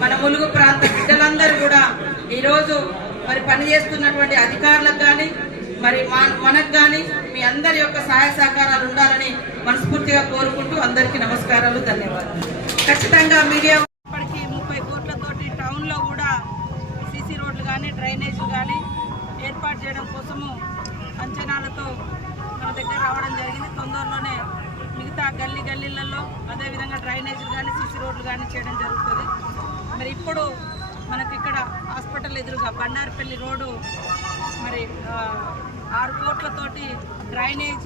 మన ములుగు ప్రాంత బిడ్డలందరూ కూడా ఈరోజు మరి పనిచేస్తున్నటువంటి అధికారులకు కానీ మరి మా- మనకు కానీ మీ అందరి యొక్క సహాయ సహకారాలు ఉండాలని మనస్ఫూర్తిగా కోరుకుంటూ అందరికీ నమస్కారాలు ధన్యవాదాలు. ఖచ్చితంగా మీడియా ఇప్పటికీ ముప్పై కోట్లతోటి టౌన్లో కూడా సీసీ రోడ్లు కానీ డ్రైనేజీలు కానీ ఏర్పాటు చేయడం కోసము అంచనాలతో మన దగ్గర రావడం జరిగింది. తొందరలోనే మిగతా గల్లీ గల్లీలలో అదేవిధంగా డ్రైనేజీలు కానీ సీసీ రోడ్లు కానీ చేయడం జరుగుతుంది. మరి ఇప్పుడు మనకి ఇక్కడ హాస్పిటల్ ఎదురుగా బండారపల్లి రోడ్డు మరి ఆరు కోట్లతోటి డ్రైనేజ్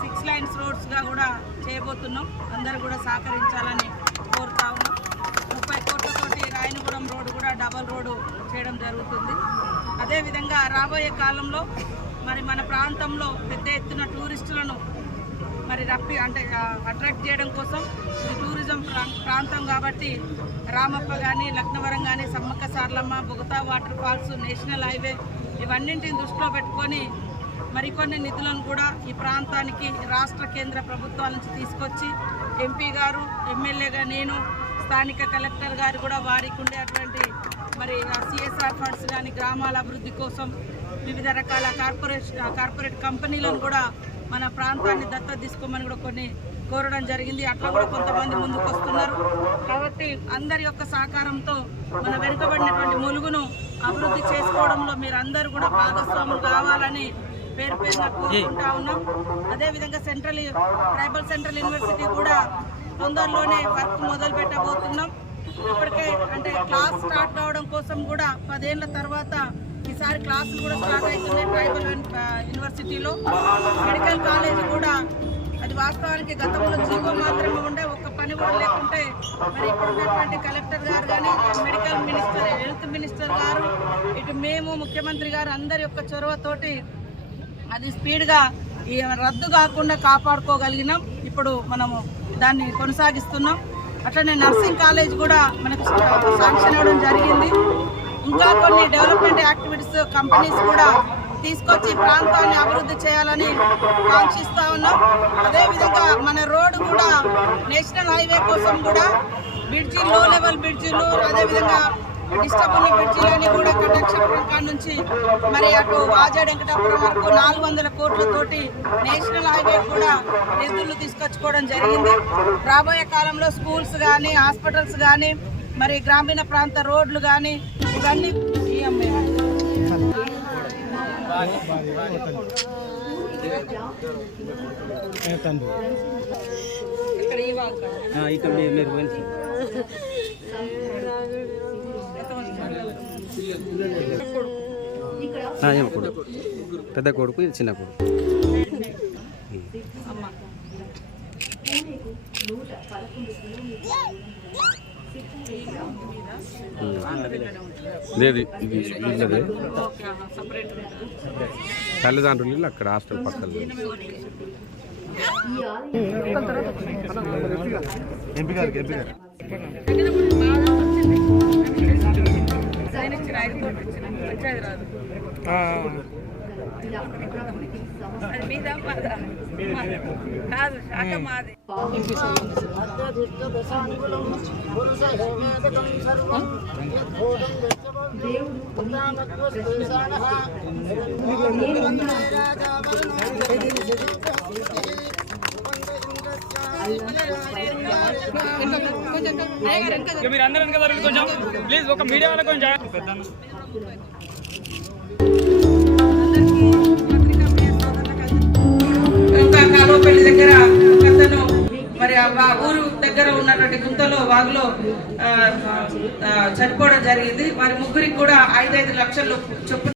సిక్స్ లైన్స్ రోడ్స్గా కూడా చేయబోతున్నాం. అందరూ కూడా సహకరించాలని కోరుతా ఉన్నాం. ముప్పై కోట్లతోటి రాయనగూడెం రోడ్డు కూడా డబల్ రోడ్డు చేయడం జరుగుతుంది. అదేవిధంగా రాబోయే కాలంలో మరి మన ప్రాంతంలో పెద్ద ఎత్తున టూరిస్టులను మరి రప్పి అంటే అట్రాక్ట్ చేయడం కోసం ఇది టూరిజం ప్రాంతం కాబట్టి రామప్ప కానీ లక్నవరం కానీ Sammakka Sarlamma Bogatha water falls national highway ఇవన్నింటిని దృష్టిలో పెట్టుకొని మరికొన్ని నిధులను కూడా ఈ ప్రాంతానికి రాష్ట్ర కేంద్ర ప్రభుత్వాల నుంచి తీసుకొచ్చి ఎంపీ గారు ఎమ్మెల్యేగా నేను స్థానిక కలెక్టర్ గారు కూడా వారికి ఉండేటువంటి మరి సిఎస్ఆర్ ఫండ్స్ కానీ గ్రామాల అభివృద్ధి కోసం వివిధ రకాల కార్పొరేషన్ కార్పొరేట్ కంపెనీలను కూడా మన ప్రాంతాన్ని దత్తత తీసుకోమని కూడా కొన్ని కోరడం జరిగింది. అట్లా కూడా కొంతమంది ముందుకు వస్తున్నారు. కాబట్టి అందరి యొక్క సహకారంతో మన వెనుకబడినటువంటి ములుగును అభివృద్ధి చేసుకోవడంలో మీరు అందరూ కూడా భాగస్వాములు కావాలని పేరు పేరున కోరుకుంటా ఉన్నాం. అదేవిధంగా సెంట్రల్ ట్రైబల్ సెంట్రల్ యూనివర్సిటీ కూడా తొందరలోనే వర్క్ మొదలు పెట్టబోతున్నాం. ఇప్పటికే అంటే క్లాస్ స్టార్ట్ కావడం కోసం కూడా పదేళ్ళ తర్వాత ఈసారి క్లాసులు కూడా స్టార్ట్ అవుతున్నాయి ట్రైబల్ యూనివర్సిటీలో. మెడికల్ కాలేజ్ కూడా అది వాస్తవానికి గతంలో జీవో మాత్రమే ఉండే ఒక్క పని కూడా లేకుంటే మరి ఇప్పుడు ఉన్నటువంటి కలెక్టర్ గారు కానీ మెడికల్ మినిస్టర్ హెల్త్ మినిస్టర్ గారు ఇటు మేము ముఖ్యమంత్రి గారు అందరి యొక్క చొరవతోటి అది స్పీడ్గా ఈ రద్దు కాకుండా కాపాడుకోగలిగినాం. ఇప్పుడు మనము దాన్ని కొనసాగిస్తున్నాం. అట్లనే నర్సింగ్ కాలేజ్ కూడా మనకు శాంక్షన్ అవ్వడం జరిగింది. ఇంకా కొన్ని డెవలప్మెంట్ యాక్టివిటీస్ కంపెనీస్ కూడా తీసుకొచ్చి ప్రాంతాన్ని అభివృద్ధి చేయాలని కాంక్షిస్తా ఉన్నాం. అదేవిధంగా మన రోడ్డు కూడా నేషనల్ హైవే కోసం కూడా బ్రిడ్జి లో లెవెల్ బ్రిడ్జిలు అదేవిధంగా డిస్టర్బ్ ఉన్న బ్రిడ్జిలని కూడా కటాక్షపురం కాడ నుంచి మరి అటు వాజా వెంకటాపురం వరకు నాలుగు వందల కోట్లతోటి నేషనల్ హైవే కూడా నిధులు తీసుకొచ్చుకోవడం జరిగింది. రాబోయే కాలంలో స్కూల్స్ కానీ హాస్పిటల్స్ కానీ మరి గ్రామీణ ప్రాంత రోడ్లు కానీ ఇవన్నీ ఈ అమ్మాయి. ఇక్కడ వాళ్ళు మీరు ఏం కొడుకు. పెద్ద కొడుకు ఇది చిన్న కొడుకు. అమ్మ. లేదు ఇది సపరేట్ తల్లిదండ్రులు ఇల్లు అక్కడ హాస్టల్ పక్కన కోట్లు ఇచ్చిన పంచాయతీ రాదు. మీరు అందరూ వెనక జరగండి కొంచెం ప్లీజ్ ఒక మీడియా వాళ్ళకి కొంచెం ఊరు దగ్గర ఉన్నటువంటి గుంతలో వాగులో ఆ, చనిపోవడం జరిగింది. వారి ముగ్గురికి కూడా ఐదైదు లక్షలు చొప్పున